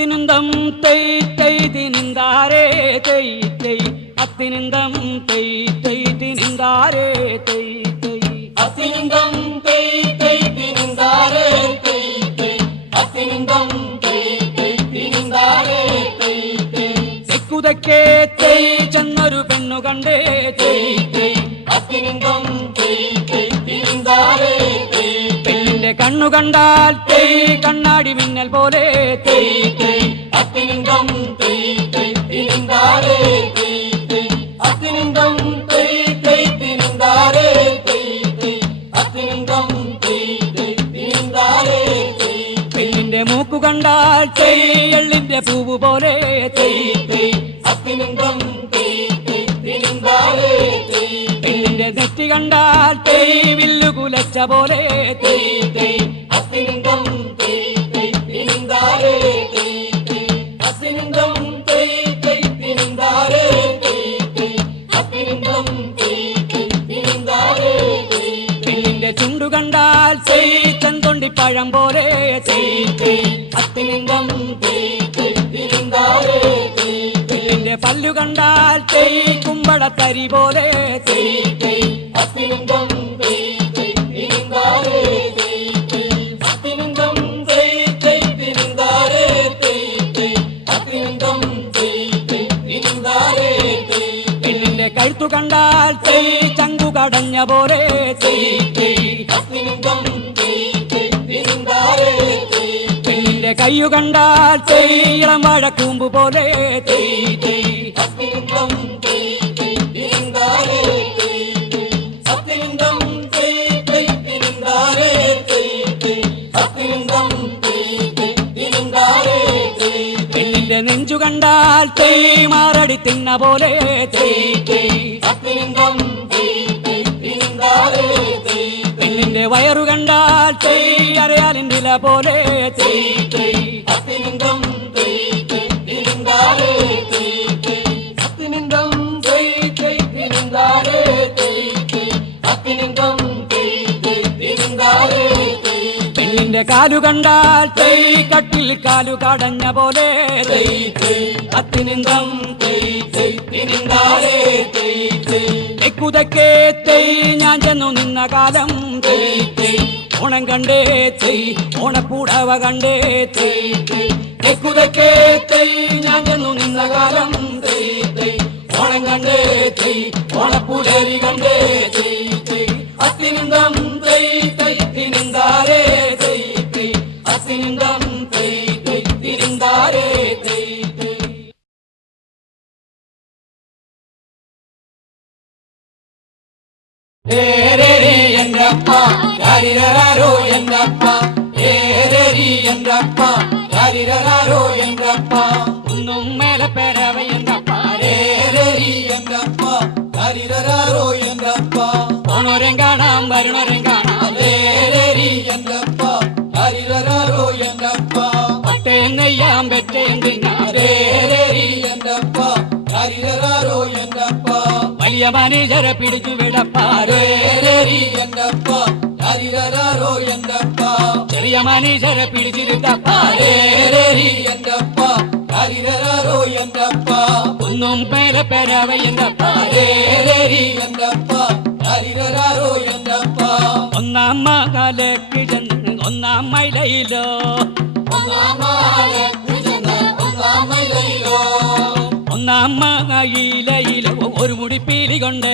അത്തിനുന്തം തൈ തൈ തിനിന്താരേ തൈ തൈ അത്തിനുന്തം തൈ തൈ തിനിന്താരേ തൈ തൈ അത്തിനുന്തം തൈ തൈ തിനിന്താരേ തൈ തൈ അത്തിനുന്തം തൈ തൈ തിനിന്താരേ തൈ തൈ തെക്കുതക്കേ തൈ ചെന്നൊരു പെണ്ണു കണ്ടേ തൈ തൈ അത്തിനുന്തം തൈ തൈ തിനിന്താരേ തൈ പെണ്ണിന്റെ കണ്ണു കണ്ടാൽ തൈ കണ്ണാടി മിന്നൽ പോലെ തൈ തൈ അത്തിനുന്തം തൈ തൈ തിനിന്താരേ തൈ തൈ അത്തിനുന്തം തൈ തൈ തിനിന്താരേ തൈ തൈ അത്തിനുന്തം തൈ തൈ തിനിന്താരേ തൈ പെണ്ണിന്റെ മൂക്കു കണ്ടാൽ തൈ എള്ളിന്റെ പൂവ് പോലെ തൈ തൈ അത്തിനുന്തം തൈ തൈ തിനിന്താരേ തൈ പെണ്ണിന്റെ നെറ്റി കണ്ടാൽ തൈ വില്ലു കുലച്ച പോലെ തൈ തൈ അത്തിനുന്തം തൈ തൈ തിനിന്താരേ തൈ തൈ അത്തിനുന്തം തൈ തൈ തിനിന്താരേ തൈ തൈ അത്തിനുന്തം തൈ തൈ തിനിന്താരേ തൈ പെണ്ണിന്റെ ചുണ്ടു കണ്ടാൽ തൈ ചെന്തൊണ്ടി പഴം പോലെ തൈ തൈ അത്തിനുന്തം തൈ തൈ തിനിന്താരേ തൈ പെണ്ണിന്റെ പല്ലു കണ്ടാൽ തൈ കുമ്പളത്തരി പോലെ തൈ തൈ അത്തിനുന്തം തൈ തൈ തിനിന്താരേ തൈ തൈ അത്തിനുന്തം തൈ തൈ തിനിന്താരേ തൈ തൈ അത്തിനുന്തം തൈ തൈ തിനിന്താരേ തൈ പെണ്ണിന്റെ കഴുത്തു കണ്ടാൽ തൈ ചങ്കു കടഞ്ഞ പോലെ തൈ തൈ അത്തിനുന്തം തൈ തൈ തിനിന്താരേ തൈ പെണ്ണിന്റെ കയ്യു കണ്ടാൽ തൈ ഇളം വാഴക്കൂമ്പ് പോലെ തൈ തൈ അത്തിനുന്തം തൈ തൈ തിനിന്താരേ തൈ തൈ അത്തിനുന്തം തൈ തൈ തിനിന്താരേ തൈ തൈ അത്തിനുന്തം തൈ തൈ തിനിന്താരേ തൈ പെണ്ണിന്റെ നെഞ്ചു കണ്ടാൽ തൈ മാറടി തിന്ന പോലെ തൈ തൈ അത്തിനുന്തം തൈ തൈ തിനിന്താരേ തൈ പെണ്ണിന്റെ വയറു കണ്ടാൽ തൈ അരയാലിന്റില പോലെ തൈ തൈ അത്തിനുന്തം തൈ തൈ തിനിന്താരേ തൈ തൈ അത്തിനുന്തം തൈ തൈ തിനിന്താരേ തൈ തൈ അത്തിനുന്തം തൈ തൈ തിനിന്താരേ തൈ പെണ്ണിന്റെ കാലു കണ്ടാൽ തൈ കട്ടിൽ കാലു കടഞ്ഞ പോലെ തൈ തൈ അത്തിനുന്തം തൈ തൈ തിനിന്താരേ തൈ തൈ തെക്കുതക്കേ തൈ ഞാൻ ചെന്നു നിന്ന കാലം തൈ തൈ ഓണം കണ്ടേ തൈ ഓണപ്പൂടവ കണ്ടേ തൈ തൈ തെക്കുതക്കേ തൈ ഞാൻ ചെന്നു നിന്ന കാലം തൈ തൈ ഓണം കണ്ടേ തൈ ഓണപ്പൂടേരി കണ്ടേ തൈ തൈ അത്തിനുന്തം തൈ തൈ തിനിന്താരേ തൈ തൈ അത്തിനുന്തം തൈ തൈ തിനിന്താരേ തൈ തൈ ഏരേരി എന്റപ്പ യാരിരാരോ എന്റപ്പ ഏരേരി എന്റപ്പ യാരിരാരോ എന്റപ്പ ഒന്നും മേലെ പേരവ എന്നപ്പ ഏരേരി എന്റപ്പ യാരിരാരോ എന്റപ്പ ഓണോരം കാണാം വരുണോരം കാണാം ഏരേരി എന്റപ്പ യാരിരാരോ എന്റപ്പ പട്ടയം നെയ്യാം പെറ്റയും തിന്നാം ഏരേരി എന്റപ്പ യാരിരാരോ എന്റപ്പ വലിയ മനുഷ്യരെ പിടിച്ചു വിടപ്പാരേ ഏരേരി എന്റപ്പ യാരിരാരോ എന്റപ്പ ചെറിയ മനുഷ്യരെ പിടിച്ചിരുത്തപ്പാരേ ഏരേരി എന്റപ്പ യാരിരാരോ എന്റപ്പ ഒന്നും മേലെ പേരവ എന്നപ്പ ഏരേരി എന്റപ്പ യാരിരാരോ എന്റപ്പ ഒന്നാം മകലക്ക് ചെന്ന് ഒന്നാം മൈലയിലോ ഒന്നാം മയിലയിലോ ഒരു മുടിപ്പീലി കൊണ്ട്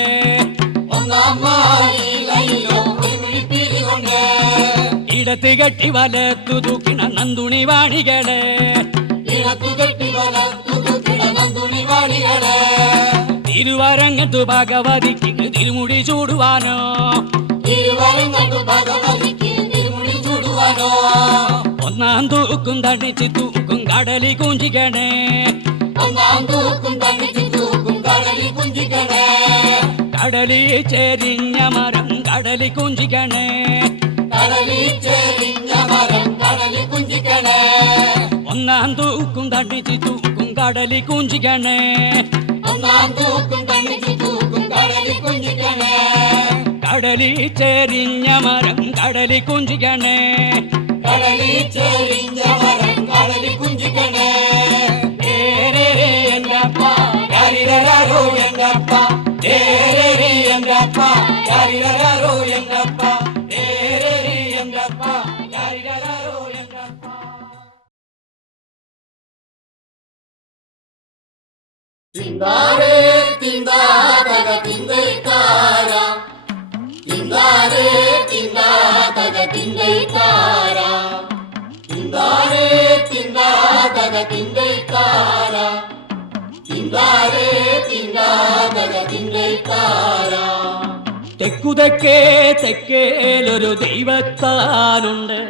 ഇടത്ത് കെട്ടി വലത്തു തൂക്കിണ നന്ദുണി വാണികളെ തിരുവരങ്ങത്തു ഭഗവതിക്ക് തിരുമുടി ചൂടുവാനോ ഒന്നാം തൂക്കും തടിച്ച് തൂക്കും കടലി കുഞ്ചിക്കണേ കടലി ചെരിഞ്ഞ മരം കടലി കുഞ്ചിക്കണേ ഒന്നാം തൂക്കും തടിച്ച് തൂക്കും കടലി കുഞ്ചിക്കണേ കടലി ചെരിഞ്ഞ മരം കടലി കുഞ്ചിക്കണേ കടലിൽ ചെറിഞ്ഞ മരം കടലിൽ കുഞ്ചിക്കണേ എന്റപ്പ യാരിരരാരോ എന്നപ്പ എന്നപ്പ യാരിരരാരോ എന്നപ്പ എന്നപ്പ യാരിരരാരോ എന്നപ്പ തിന്താരേ തിന്താതക തിന്തൈക്കാര തിന്താരേ തിന്താതക തിന്തൈക്കാര തിന്താരേ തിന്താതക തിന്തൈക്കാര തിന്താരേ തിന്താതക തിന്തൈക്കാര തെക്കുതെക്കേ തെക്കേലൊരു ദൈവത്താനുണ്ട്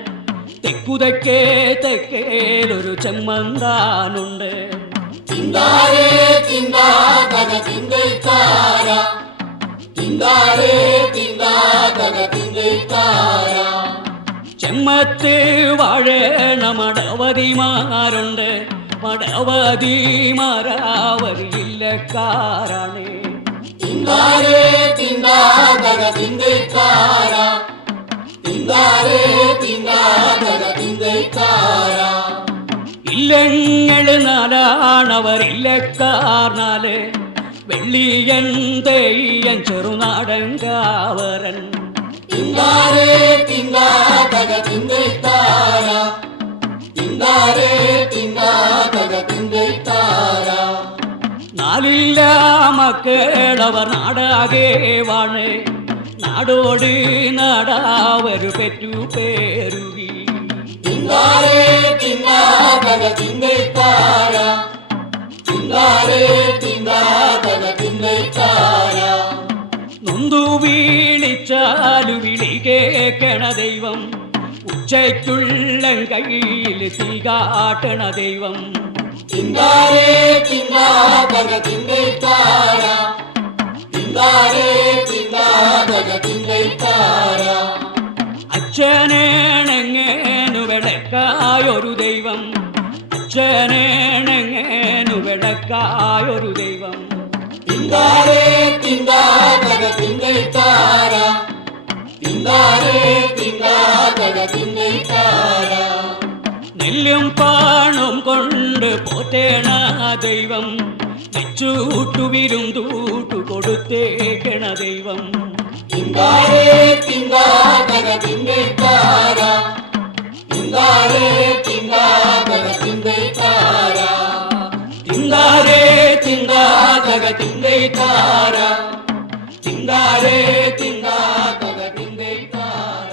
തെക്കുതെക്കേ തെക്കേലൊരു ചെമ്മന്താനുണ്ട് തിന്താരേ തിന്താതക തിന്തൈക്കാര തിന്താരേ തിന്താതക തിന്തൈക്കാര ചെമ്മത്ത് വാഴണ മടവതിമാരുണ്ട് മടവതിമാരാവരില്ലക്കാരാണ് തിന്താരേ തിന്താതക തിന്തൈക്കാര തിന്താരേ തിന്താതക തിന്തൈക്കാര ഇല്ലങ്ങൾ നാലാണവരില്ലക്കാർനാല് വെള്ളിയൻ തെയ്യൻ ചെറുനാടങ്കാവരൻ തിന്താരേ തിന്താതക തിന്തൈക്കാര തിന്താരേ തിന്താതക തിന്തൈക്കാര നാലില്ല മക്കളവർ നാടാകെ വാണ് നാടോട് നാടാവരു പെറ്റു പേരുകി തിന്താരേ തിന്താതക തിന്തൈക്കാര തിന്താരേ തിന്താതക തിന്തൈക്കാര നൊന്തു വീളിച്ചാലു വിളി കേക്കണ ദൈവം ഉച്ചയ്ക്കുള്ള കയ്യിൽ തീ കാട്ടണ ദൈവം തിന്താരേ തിന്താതക തിന്തൈക്കാര തിന്താരേ തിന്താതക തിന്തൈക്കാര അച്ഛനേണെങ്ങേനു വെടക്കായൊരു ദൈവം അച്ഛനേണെങ്ങേനു വെടക്കായൊരു ദൈവം തിന്താരേ തിന്താതക തിന്തൈക്കാര തിന്താരേ തിന്താതക തിന്തൈക്കാര നെല്ലും പാണും കൊണ്ട് പോറ്റേണ ദൈവം നെച്ചൂട്ടു വിരുന്തൂട്ടു കൊടുത്തേക്കണ ദൈവം തിന്താരേ തിന്താതക തിന്തൈക്കാര തിന്താരേ തിന്താതക തിന്തൈക്കാര തിങ്കാരേ തിങ്കാതക തിങ്കൈക്കാര തിങ്കാരേ തിന്താതക തിന്തൈക്കാര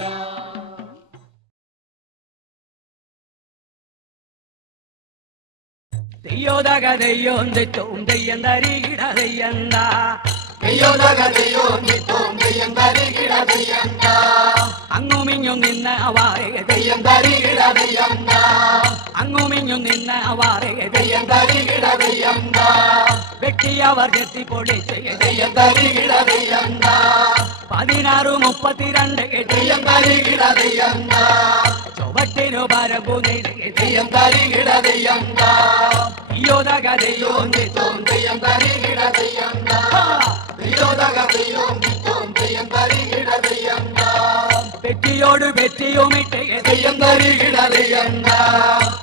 തെയ്യോതക തെയ്യോം തെത്തോം തെയ്യം തരികിട തെയ്യന്ത തെയ്യോതക തെയ്യോം തെത്തോം തെയ്യം തരികിട തെയ്യന്ത അങ്ങുമിങ്ങും നിന്ന അവാറേ തെയ്യം തരികിട തെയ്യന്ത അങ്ങുമിങ്ങും നിന്ന അവാറേ തെയ്യം തരികിട തെയ്യന്ത വെട്ടിയവർ ചെത്തിപ്പൊളിച്ച് തെയ്യം തരികിട തെയ്യന്ത 1632 തെയ്യം തരികിട തെയ്യന്ത ചുവട്ടിനു പരമ്പു നെടുകെ തെയ്യം തരികിട തെയ്യന്ത തെയ്യോതക തെയ്യോം തെത്തോം തെയ്യം തരികിട തെയ്യന്ത തെയ്യോതക തെയ്യോം തെത്തോം തെയ്യം തരികിട തെയ്യന്ത പെറ്റിയോട് പെറ്റിയുമിട്ട് തെയ്യം തരികിട തെയ്യന്ത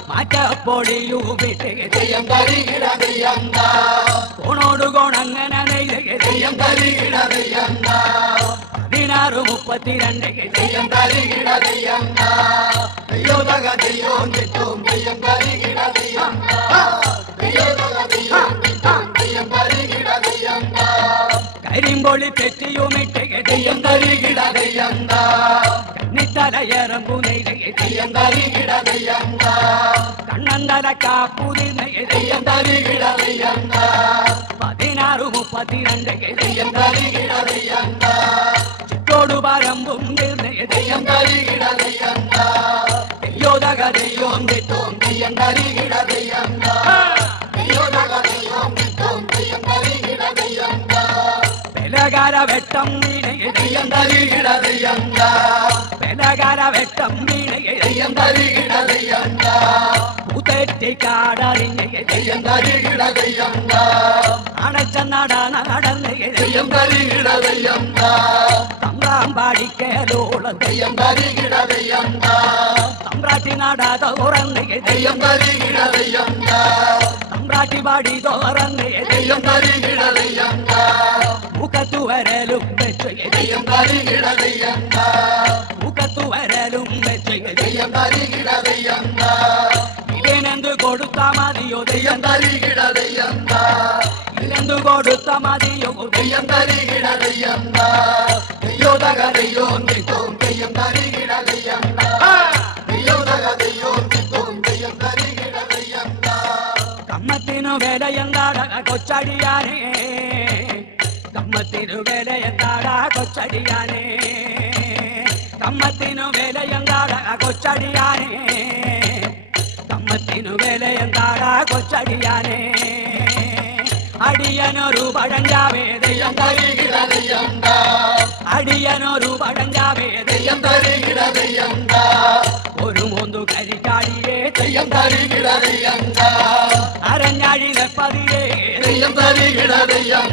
മാറ്റപ്പൊടിയുമിട്ട് തെയ്യം തരികിട തെയ്യന്ത കോണോട് കോണങ്ങനെ നെയ്തകെ തെയ്യം തരികിട തെയ്യന്ത 1632 തെയ്യം തരികിട തെയ്യന്ത തെയ്യോതക തെയ്യോം തെത്തോം തെയ്യം തരികിട തെയ്യന്ത തെയ്യോതക തെയ്യോം തെത്തോം തെയ്യം തരികിട തെയ്യന്ത കരിമ്പൊളി പെറ്റിയുമിട്ട് തെയ്യം തരികിട തെയ്യന്ത കണ്ണിത്തലയറമ്പു നെയ്തകെ തെയ്യം തരികിട തെയ്യന്ത കണ്ണന്തല കാപ്പുതിർന്നകെ തെയ്യം തരികിട തെയ്യന്ത 1632 തെയ്യം തരികിട തെയ്യന്ത ചുറ്റോടു പരമ്പും തീർന്നകെ തെയ്യം തരികിട തെയ്യന്ത തെയ്യോതക തെയ്യോം തെത്തോം തെയ്യം തരികിട തെയ്യന്ത തെയ്യോതക തെയ്യോം തെത്തോം തെയ്യം തരികിട തെയ്യന്ത പെലകാര വെട്ടം വീണകെ തെയ്യം തരികിട തെയ്യന്ത പെലകാര വെട്ടം വീണകെ തെയ്യം തരികിട തെയ്യന്ത പൂത്തെറ്റിക്കാടറിഞ്ഞകെ തെയ്യം തരികിട തെയ്യന്ത അടച്ച നട നടന്നകെ തെയ്യം തരികിട തെയ്യന്ത തമ്പ്രാമ്പാടിക്കലോളം തെയ്യം തരികിട തെയ്യന്ത തമ്പ്രാട്ടി തമ്പ്രാട്ടി നട തുറന്ന് തെയ്യം തരികിട തെയ്യം തമ്പ്രാട്ടി പാടി തുറന്ന് തെയ്യം തരികിട തെയ്യം മുഖത്തു വരലും വെച്ച് തെയ്യം തരികിട തെയ്യം മുഖത്തു വരലും വെച്ച് തെയ്യം തരികിട തെയ്യം ഇതിനെന്ത് കൊടുത്ത മതിയോ തെയ്യം തരികിട തെയ്യം ഇതിനെന്ത് കൊടുത്ത മതിയോ തെയ്യം തരികിട തെയ്യം തെയ്യോ തക തെയ്യോ നിത്തോം തെയ്യം തരികിട തെയ്യം തെയ്യോ തക തെയ്യോ നിത്തോം തെയ്യം തരികിട തെയ്യം കമ്മത്തിനു വില എന്താടാ കൊച്ചടിയാനേ കമ്മത്തിനു വില എന്താടാ കൊച്ചടിയാനേ കമ്മത്തിനു വില എന്താടാ കൊച്ചടിയാനേ കമ്മത്തിനു വില എന്താടാ കൊച്ചടിയാനേ അടിയനൊരു പഴഞ്ചാവേ തെയ്യം തരികിട തെയ്യം അടിയനൊരു പഴഞ്ചാവേ തെയ്യം തരികിട തെയ്യം ഒരു മൂന്നു കരിക്കാടിയേ തെയ്യം തരികിട തെയ്യം അരഞ്ഞാഴി നെപ്പതിയേ തെയ്യം തരികിട തെയ്യം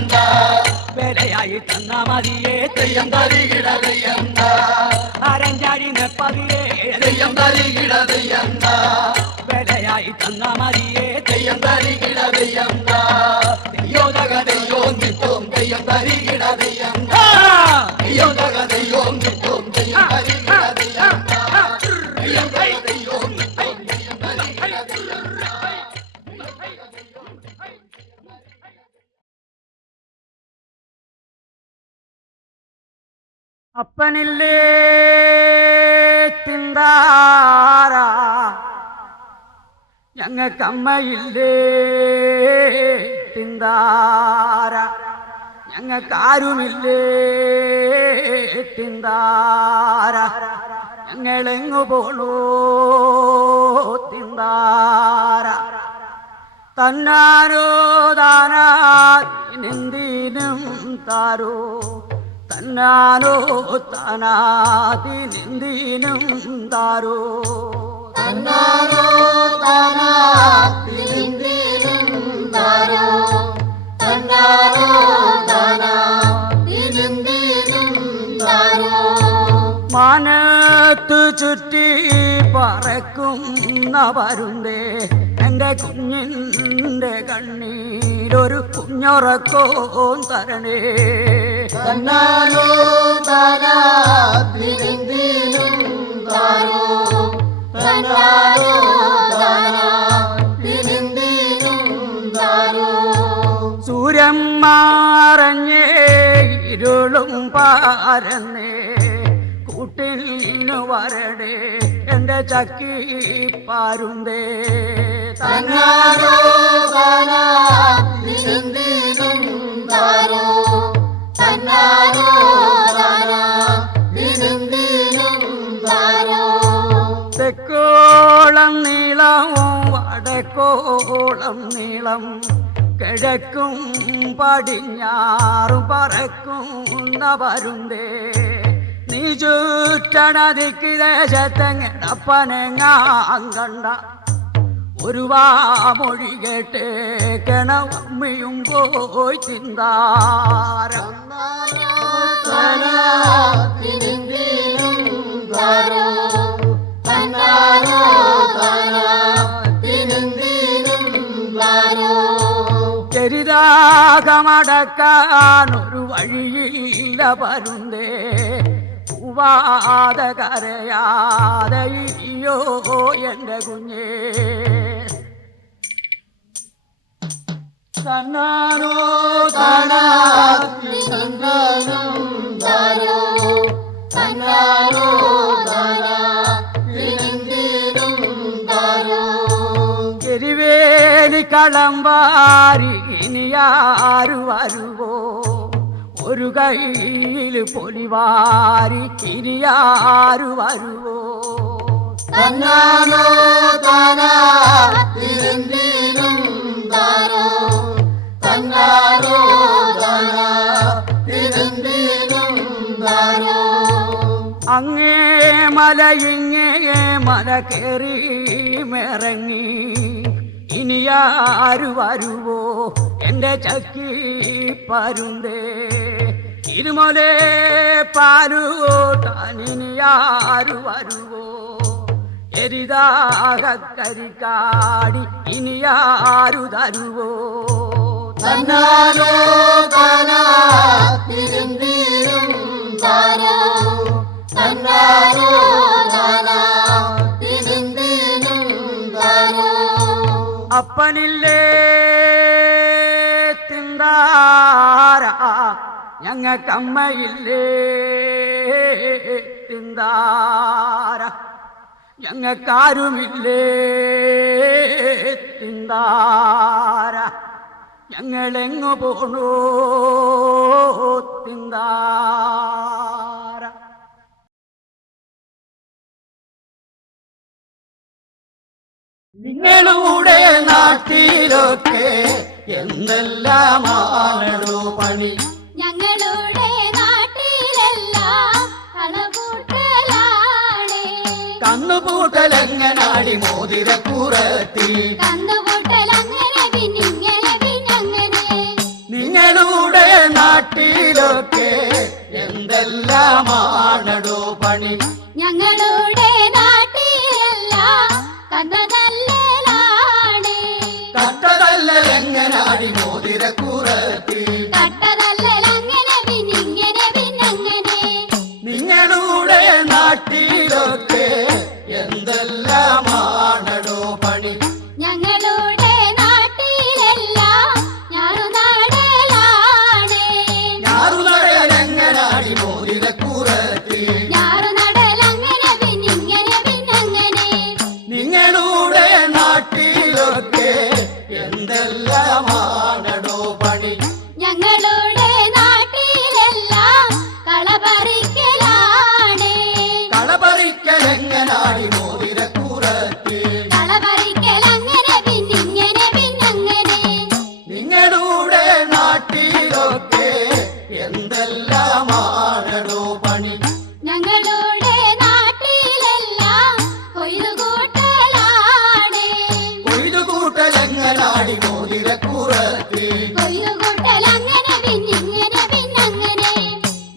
വിലയായി തന്ന മതിയേ തെയ്യം തരികിട തെയ്യം അരഞ്ഞാഴി നെപ്പതിയേ തെയ്യം തരികിട തെയ്യം വിലയായി തന്ന മതിയേ തെയ്യം തരികിട തെയ്യം തെയ്യോ തക തെയ്യോ നിത്തോം തെയ്യം തരികിട തെയ്യം തെയ്യോ തക തെയ്യോ നിത്തോം തെയ്യം തരികിട തെയ്യം തെയ്യം തക തെയ്യോ നിത്തോം തെയ്യം തരികിട തെയ്യം അപ്പനില്ലേ തിന്താര ഞങ്ങൾക്കമ്മയില്ലേ തിന്താര ഞങ്ങൾക്കാരുമില്ലേ തിന്താര ഞങ്ങളെങ്ങു പോളൂ തിന്താര തന്നാരോ താനാതിനെന്തിനും താരോ തന്നാനോ താനാതിനെന്തിനും താരോ തന്നാരോ താനാതിനെന്തിനും താരോ തന്നാരോ താനാതിനെന്തിനും താരോ മാനത്ത് ചുറ്റി പറക്കുന്നവരുണ്ടേ എൻ്റെ കുഞ്ഞിൻ്റെ കണ്ണീരൊരു കുഞ്ഞുറക്കോം തരണേ തന്നാരോ താനാതിനെന്തിനും താരോ തന്നാരോ താനാതിനെന്തിനും താരോ സൂര്യൻ മറഞ്ഞേ ഇരുളും പാരന്നേ കൂട്ടിനു വരടേ എൻ്റെ ചക്കി പാരുന്തേ തന്നാരോ താനാതിനെന്തിനും താരോ തന്നാരോ താനാതിനെന്തിനും താരോ തെക്കോളം നീളം വടക്കോളം നീളം കിഴക്കും പടിഞ്ഞാറും പറക്കുന്നവരുണ്ടേ നീ ചുറ്റണതിക്ക് ദേശത്തെങ്ങടപ്പനെങ്ങാൻ കണ്ട ഒരു വാമൊഴി കേട്ടേക്കണ ഉമ്മയും പോയി ചിന്താരം താനാതിനെന്തിനും താരോ തന്നാരോ താനാതിനെന്തിനും താരോ ചെരിതാകമടക്കാൻ ഒരു വഴിയില്ല പരുന്തേ പൂവാതെ കരയാതെ ഇരിയോ എൻ്റെ കുഞ്ഞേ തന്നാനോ താനാതിനെന്തിനും താരോ തന്നാരോ താനാതിനെന്തിനും താരോ എരിവേലി കളമ്പാരി ഇനിയാരു വരുവോ ഒരു കയ്യിൽ പൊലിവാരി ഇനിയാരു വരുവോ തന്നാരോ താനാതിനെന്തിനും താരോ തന്നാരോ താനാതിനെന്തിനും താരോ അങ്ങേ മല ഇങ്ങേ മല കയറി മിറങ്ങി ഇനിയാരു വരുവോ എൻ്റെ ചക്കി പരുന്തേ ഇരുമലേ പാലൂട്ടാനിനിയാരു വരുവോ എരിതാകരിക്കാടി ഇനിയാരു തരുവോ തന്നാലോ താനാ തിരുന്തീരും താരോ തന്നാലോ താനാ തിരുന്തീരും താരോ അപ്പനില്ലേ തിന്താര ഞങ്ങക്കമ്മയില്ലേ തിന്താര ഞങ്ങൾക്കാരുമില്ലേ തിന്താര ഞങ്ങളെങ്ങു പോണോ തിന്താര നിങ്ങളുടെ നാട്ടിലൊക്കെ എന്തെല്ലാമാണോ പണി ഞങ്ങളുടെ നാട്ടിലെല്ലാം കളപൂട്ടലാണ് കണ്ണുപൂട്ടലെങ്ങനാടി മോതിരപ്പുറത്തി കന്നുകൂട്ടലങ്ങനെ പിന്നിങ്ങനെ പിന്നങ്ങനെ നിങ്ങളുടെ നാട്ടിലൊക്കെ എന്തെല്ലാമാണോ പണി ഞങ്ങളുടെ നാട്ടിലെല്ലാം കന്നതല്ലാണ് കട്ടതല്ലെങ്ങനാടി മോതിരപ്പുറത്തി കട്ടതല്ലങ്ങനെ പിന്നിങ്ങനെ പിന്നങ്ങനെ നിങ്ങളുടെ നാട്ടിലൊക്കെ എന്തെല്ലാമാണോ പണി ഞങ്ങളുടെ നാട്ടിലെല്ലാം ഞാറുനാടലാണ് ഞാറുനടലെങ്ങനാടി മോതിരപ്പുറത്തി ഞാറുനടലങ്ങനെ പിന്നിങ്ങനെ പിന്നങ്ങനെ നിങ്ങളുടെ നാട്ടിലൊക്കെ എന്തെല്ലാമാണോ പണി ഞങ്ങളുടെ നാട്ടിലെല്ലാം കളപറിക്കലാണ് കളപറിക്കലെങ്ങനാടി മോതിരപ്പുറത്തി കളപറിക്കലങ്ങനെ പിന്നിങ്ങനെ പിന്നങ്ങനെ നിങ്ങളുടെ നാട്ടിലൊക്കെ എന്തെല്ലാമാണോ പണി ഞങ്ങളുടെ നാട്ടിലെല്ലാം കൊയ്തുകൂട്ടലാണ് കൊയ്തുകൂട്ടലെങ്ങനാടി മോതിരപ്പുറത്തി കൊയ്തുകൂട്ടലങ്ങനെ പിന്നിങ്ങനെ പിന്നങ്ങനെ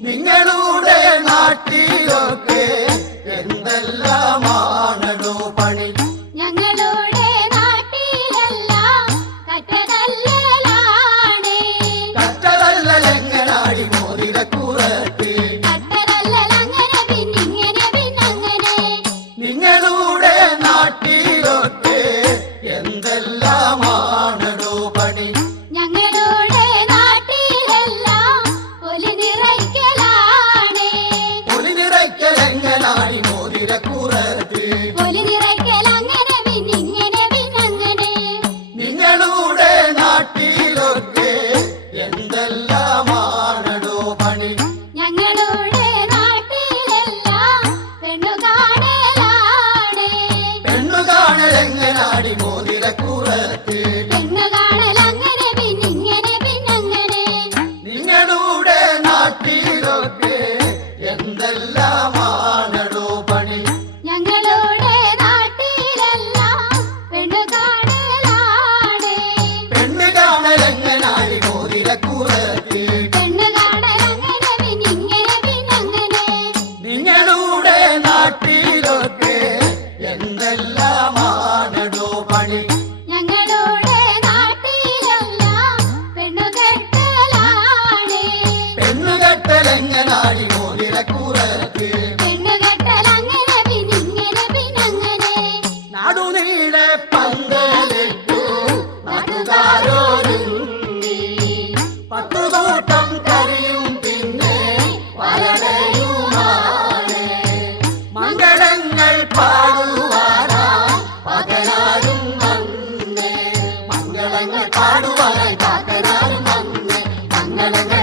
നിങ്ങളുടെ നാട്ടിലൊക്കെ എന്തെല്ലാമാണോ പണി ഞങ്ങളുടെ നാട്ടിലെല്ലാം കറ്റതല്ലാണ് കട്ടതല്ലെങ്ങനാടി മോതിരപ്പുറത്തി കട്ടതല്ലങ്ങനെ പിന്നിങ്ങനെ പിന്നങ്ങനെ നിങ്ങളുടെ നാട്ടിലൊക്കെ എന്തെല്ലാമാണോ പണി ഞങ്ങളുടെ നാട്ടിലെല്ലാം ഒലി നിറയ്ക്കലാണ് പൊടി നിറയ്ക്കലെങ്ങനാടി മോതിരപ്പുറത്തി ഒലി നിറയ്ക്കലങ്ങനെ പിന്നിങ്ങനെ പിന്നങ്ങനെ നിങ്ങളുടെ നാട്ടിലൊക്കെ എന്തെല്ലാമാണോ പണി ഞങ്ങളുടെ നാട്ടിലെല്ലാം പെണ്ണുകാണലാണ് പെണ്ണുകാണലെങ്ങനാടി മോതിരപ്പുറത്തി പെണ്ണുകാണലങ്ങനെ പിന്നിങ്ങനെ പിന്നങ്ങനെ നിങ്ങളുടെ നാട്ടിലൊക്കെ എന്തെല്ലാമാണോ പണി ഞങ്ങളുടെ നാട്ടിലെല്ലാം പെണ്ണുകാണലാണ് പെണ്ണുകാണലെങ്ങനാടി മോതിരപ്പുറത്തി പെണ്ണുകാണലങ്ങനെ പിന്നിങ്ങനെ പിന്നങ്ങനെ നിങ്ങളുടെ നാട്ടിലൊക്കെ എന്തെല്ലാമാണോ പണി ഞങ്ങളുടെ നാട്ടിലെല്ലാം പെണ്ണുകെട്ടലാണ് പെണ്ണുകെട്ടലെങ്ങനാടി മോതിരപ്പുറത്തി പെണ്ണുകെട്ടലങ്ങനെ പിന്നിങ്ങനെ പിന്നങ്ങനെ നാടുനീളെ പന്തലിട്ടു നാട്ടുകാരോരുങ്ങി പത്തുകൂട്ടം കറിയും പിന്നെ പലടയുമാണ് മംഗളങ്ങൾ പാടുവാനാ പകരാരും വന്നേ മംഗളങ്ങൾ പാടുവാനായി പകരാരും വന്നേ മംഗളങ്ങൾ